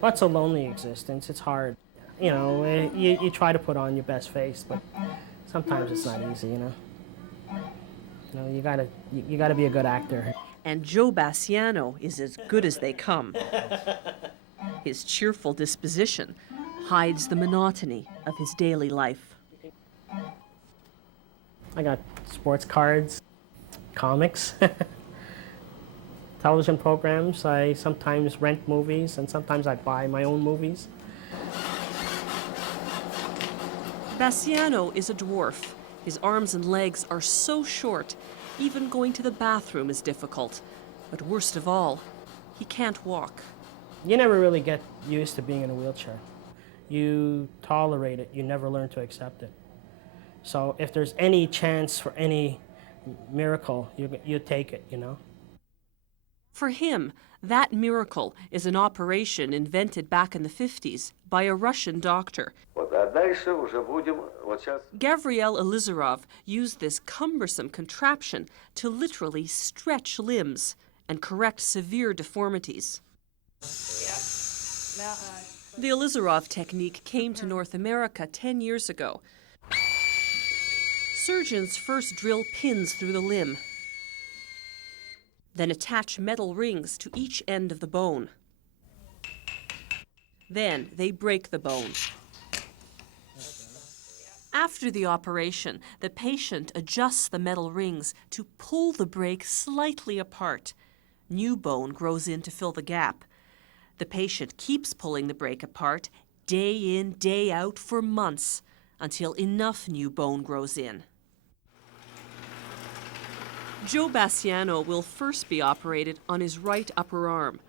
Well, it's a lonely existence. It's hard. You know, you try to put on your best face, but sometimes it's not easy, you know. You know, you gotta be a good actor. And Joe Bassiano is as good as they come. His cheerful disposition hides the monotony of his daily life. I got sports cards, comics, television programs. I sometimes rent movies, and sometimes I buy my own movies. Bassiano is a dwarf. His arms and legs are so short, even going to the bathroom is difficult. But worst of all, he can't walk. You never really get used to being in a wheelchair. You tolerate it, you never learn to accept it. So if there's any chance for any miracle, you take it, you know? For him, that miracle is an operation invented back in the 50s by a Russian doctor. Gabriel Ilizarov used this cumbersome contraption to literally stretch limbs and correct severe deformities. The Ilizarov technique came to North America 10 years ago. Surgeons first drill pins through the limb, then attach metal rings to each end of the bone. Then they break the bone. After the operation, the patient adjusts the metal rings to pull the break slightly apart. New bone grows in to fill the gap. The patient keeps pulling the break apart day in, day out for months until enough new bone grows in. Joe Bassiano will first be operated on his right upper arm.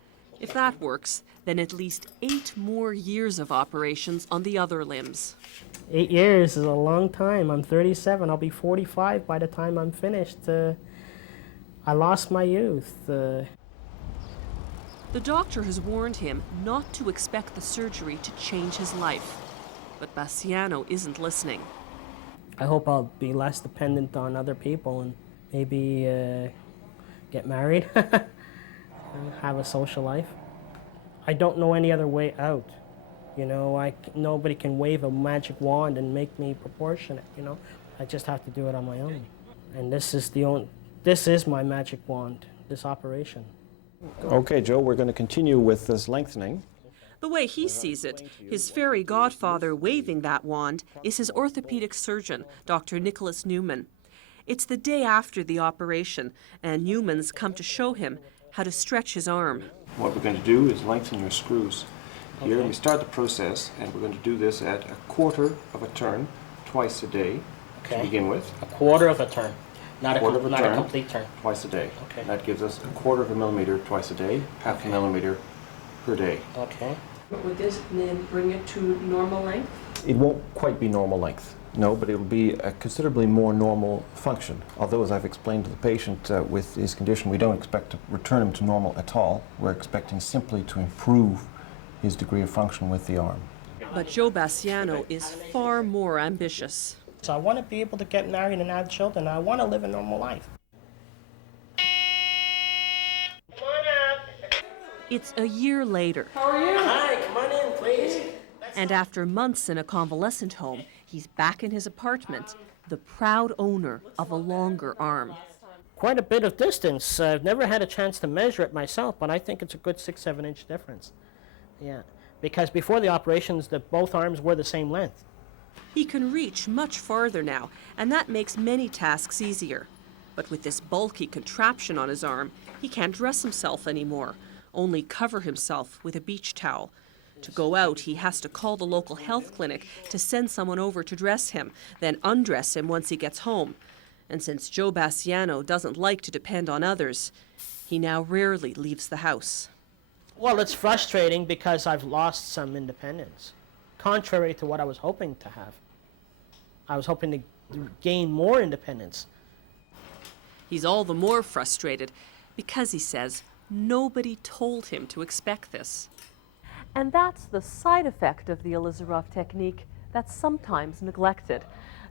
If that works, then at least 8 more years of operations on the other limbs. 8 years is a long time. I'm 37. I'll be 45 by the time I'm finished. I lost my youth. The doctor has warned him not to expect the surgery to change his life. But Bassiano isn't listening. I hope I'll be less dependent on other people and maybe get married, and have a social life. I don't know any other way out. You know, nobody can wave a magic wand and make me proportionate, you know. I just have to do it on my own. And this is my magic wand, this operation. Okay, Joe, we're going to continue with this lengthening. The way he sees it, his fairy godfather waving that wand is his orthopedic surgeon, Dr. Nicholas Newman. It's the day after the operation, and Newman's come to show him how to stretch his arm. What we're going to do is lengthen your screws. Here we start the process, and we're going to do this at 1/4 of a turn twice a day to begin with. 1/4 of a turn, not a turn, complete turn. Twice a day. Okay. That gives us 1/4 of a millimeter twice a day, half a millimeter per day. Okay. Would this then bring it to normal length? It won't quite be normal length, no, but it'll be a considerably more normal function. Although, as I've explained to the patient, with his condition, we don't expect to return him to normal at all. We're expecting simply to improve his degree of function with the arm. But Joe Bassiano is far more ambitious. So I want to be able to get married and have children. I want to live a normal life. It's a year later. How are you? Hi, come on in, please. And after months in a convalescent home, he's back in his apartment, the proud owner of a longer arm. Quite a bit of distance. I've never had a chance to measure it myself, but I think it's a good 6-7 inch difference. Yeah, because before the operations, both arms were the same length. He can reach much farther now, and that makes many tasks easier. But with this bulky contraption on his arm, he can't dress himself anymore, only cover himself with a beach towel. To go out, he has to call the local health clinic to send someone over to dress him, then undress him once he gets home. And since Joe Bassiano doesn't like to depend on others, he now rarely leaves the house. Well, it's frustrating because I've lost some independence, contrary to what I was hoping to have. I was hoping to gain more independence. He's all the more frustrated because, he says, nobody told him to expect this. And that's the side effect of the Ilizarov technique that's sometimes neglected.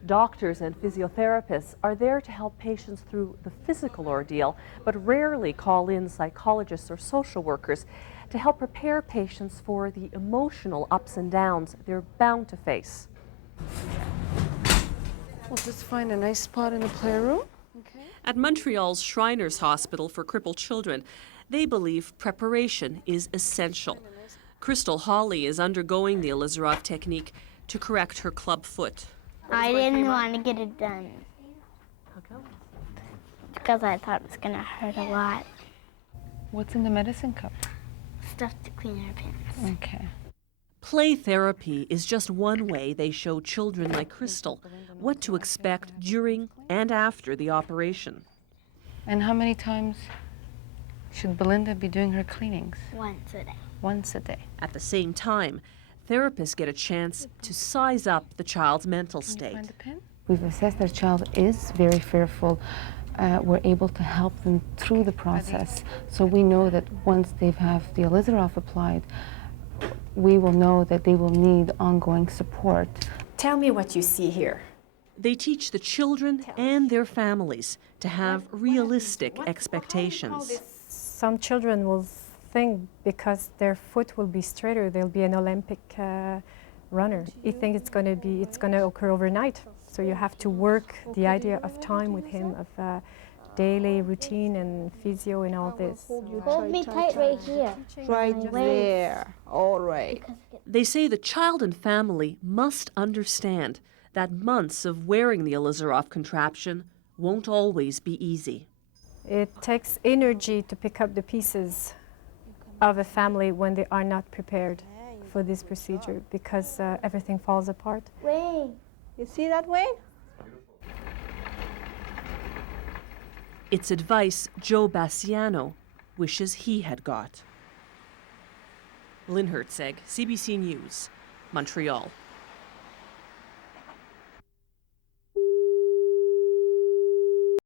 Doctors and physiotherapists are there to help patients through the physical ordeal, but rarely call in psychologists or social workers. to help prepare patients for the emotional ups and downs they're bound to face. We'll just find a nice spot in the playroom. Okay. At Montreal's Shriners Hospital for Crippled Children, they believe preparation is essential. Crystal Hawley is undergoing the Ilizarov technique to correct her club foot. I didn't want to get it done How come? because I thought it was going to hurt a lot. What's in the medicine cup? Stuff to clean her pants. Okay. Play therapy is just one way they show children like Crystal what to expect during and after the operation. And how many times should Belinda be doing her cleanings? Once a day. Once a day. At the same time, therapists get a chance to size up the child's mental Can you state. find a pen? We've assessed their child is very fearful. We're able to help them through the process. So we know that once they have the Ilizarov applied, we will know that they will need ongoing support. Tell me what you see here. They teach the children and their families to have realistic expectations. Some children will think because their foot will be straighter, they'll be an Olympic runner. You think it's going to occur overnight. So you have to work the idea of time with him, of daily routine and physio and all this. Hold me tight right here. Right there. All right. They say the child and family must understand that months of wearing the Ilizarov contraption won't always be easy. It takes energy to pick up the pieces of a family when they are not prepared for this procedure because everything falls apart. Wayne. You see that, Wayne? It's advice Joe Bassiano wishes he had got. Lynn Herzeg, CBC News, Montreal.